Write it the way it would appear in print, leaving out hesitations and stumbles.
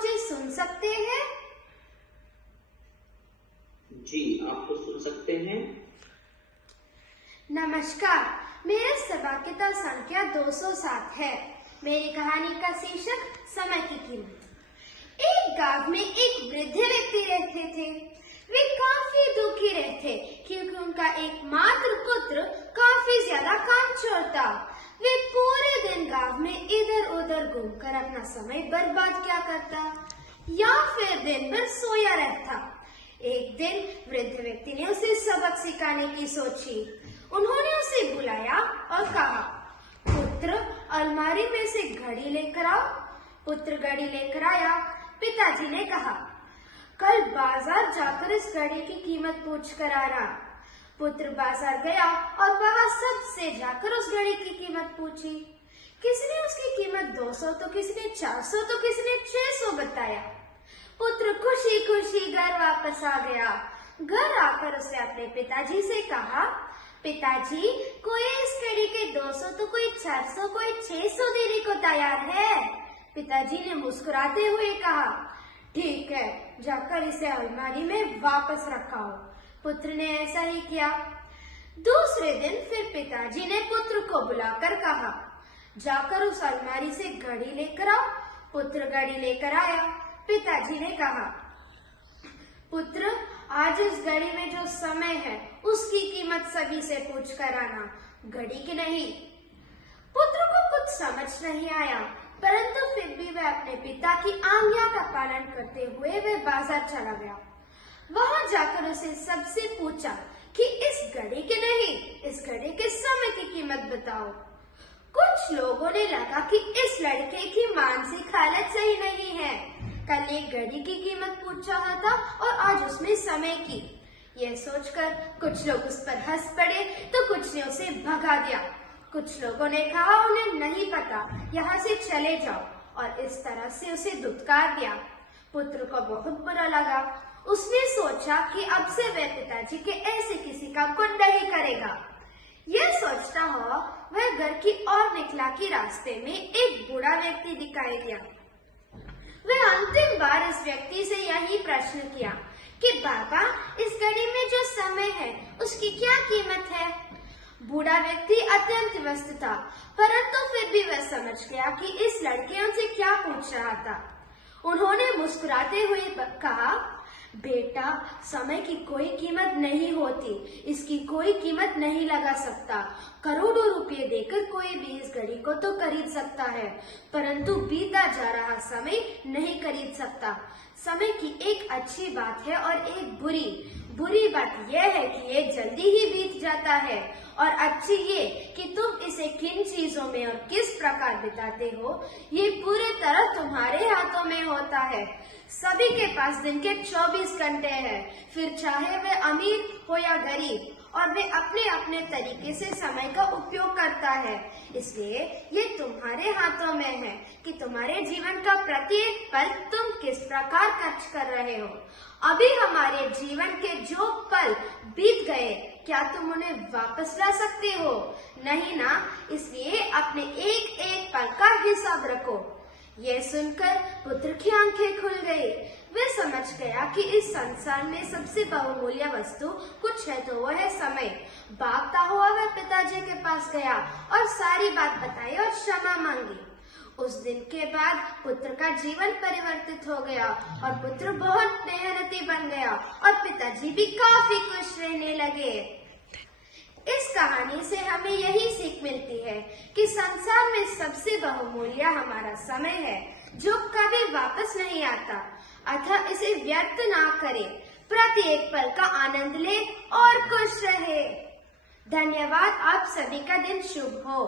मुझे सुन सकते हैं? जी, आपको सुन सकते हैं। नमस्कार, मेरे सभाकिता संख्या 207 है। मेरी कहानी का शीर्षक समय की कीमत। एक गांव में एक वृद्ध व्यक्ति रहते थे। वे काफी दुखी रहते क्योंकि उनका एकमात्र पुत्र काफी ज्यादा कामचोर था। वे पूरे दिन गांव में इधर उधर घूमकर अपना समय बर्बाद किया करता या फिर दिन भर सोया रहता। एक दिन वृद्ध व्यक्ति ने उसे सबक सिखाने की सोची। उन्होंने उसे बुलाया और कहा, पुत्र, अलमारी में से घड़ी लेकर आओ। पुत्र घड़ी लेकर आया। पिताजी ने कहा, कल बाजार जाकर इस घड़ी की कीमत पूछ कर आना। पुत्र बाजार गया और वहां सबसे जाकर उस घड़ी की कीमत पूछी। किसी ने उसकी कीमत 200 तो किसी ने 400 तो किसी ने 600 बताया। पुत्र खुशी खुशी घर वापस आ गया। घर आकर उसने अपने पिताजी से कहा, पिताजी, कोई इस घड़ी के 200 तो कोई 400 कोई 600 देने को तैयार है। पिताजी ने मुस्कुराते हुए कहा, ठीक है, जाकर इसे अलमारी में वापस रखाओ। पुत्र ने ऐसा ही किया। दूसरे दिन फिर पिताजी ने पुत्र को बुलाकर कहा, जाकर उस अलमारी से घड़ी लेकर आओ। पुत्र घड़ी लेकर आया। पिताजी ने कहा, पुत्र, आज इस घड़ी में जो समय है उसकी कीमत सभी से पूछ कर आना, घड़ी की नहीं। पुत्र को कुछ समझ नहीं आया, परंतु फिर भी वह अपने पिता की आज्ञा का पालन करते हुए वह बाजार चला गया। वहां जाकर उसे सबसे पूछा कि इस घड़ी के नहीं, इस घड़ी के समय की कीमत बताओ। कुछ लोगों ने लगा कि इस लड़के की मानसिक हालत सही नहीं है। कल एक घड़ी की कीमत पूछ रहा था और आज उसमें समय की। यह सोचकर कुछ लोग उस पर हंस पड़े तो कुछ ने उसे भगा दिया। कुछ लोगों ने कहा, उन्हें नहीं पता, यहाँ से चले जाओ, और इस तरह से उसे धुतकार दिया। पुत्र को बहुत बुरा लगा। उसने सोचा कि अब से वह पिताजी के ऐसे किसी काम को नहीं करेगा। यह सोचता हुआ वह घर की ओर निकला कि रास्ते में एक बूढ़ा व्यक्ति दिखाई दिया। वह अंतिम बार इस व्यक्ति से यही प्रश्न किया कि बाबा, इस घड़ी में जो समय है उसकी क्या कीमत है? बूढ़ा व्यक्ति अत्यंत व्यस्त था, परंतु फिर भी वह समझ गया कि इस लड़के उनसे क्या पूछ रहा था। उन्होंने मुस्कुराते हुए कहा, बेटा, समय की कोई कीमत नहीं होती, इसकी कोई कीमत नहीं लगा सकता। करोड़ों रुपए देकर कोई भी इस घड़ी को तो खरीद सकता है, परंतु बीता जा रहा समय नहीं खरीद सकता। समय की एक अच्छी बात है और एक बुरी बात यह है कि ये जल्दी ही बीत जाता है, और अच्छी ये कि तुम इसे किन चीजों में और किस प्रकार बिताते हो, ये पूरी तरह तुम्हारे हाथों में होता है। सभी के पास दिन के 24 घंटे हैं, फिर चाहे वे अमीर हो या गरीब, और वे अपने अपने तरीके से समय का उपयोग करता है। इसलिए ये तुम्हारे हाथों में है कि तुम्हारे जीवन का प्रत्येक पल तुम किस प्रकार खर्च कर रहे हो। अभी हमारे जीवन के जो पल बीत गए, क्या तुम उन्हें वापस ला सकते हो? नहीं ना। इसलिए अपने एक एक पल का हिसाब रखो। यह सुनकर पुत्र की आंखें खुल गई। वह समझ गया कि इस संसार में सबसे बहुमूल्य वस्तु कुछ है तो वह है समय। भागता हुआ वह पिताजी के पास गया और सारी बात बताई और क्षमा मांगी। उस दिन के बाद पुत्र का जीवन परिवर्तित हो गया और पुत्र बहुत मेहनती बन गया और पिताजी भी काफी खुश रहने लगे। इस कहानी से हमें यही सीख मिलती है कि संसार में सबसे बहुमूल्य हमारा समय है, जो कभी वापस नहीं आता। अतः इसे व्यर्थ ना करें, प्रत्येक पल का आनंद ले और खुश रहे। धन्यवाद। आप सभी का दिन शुभ हो।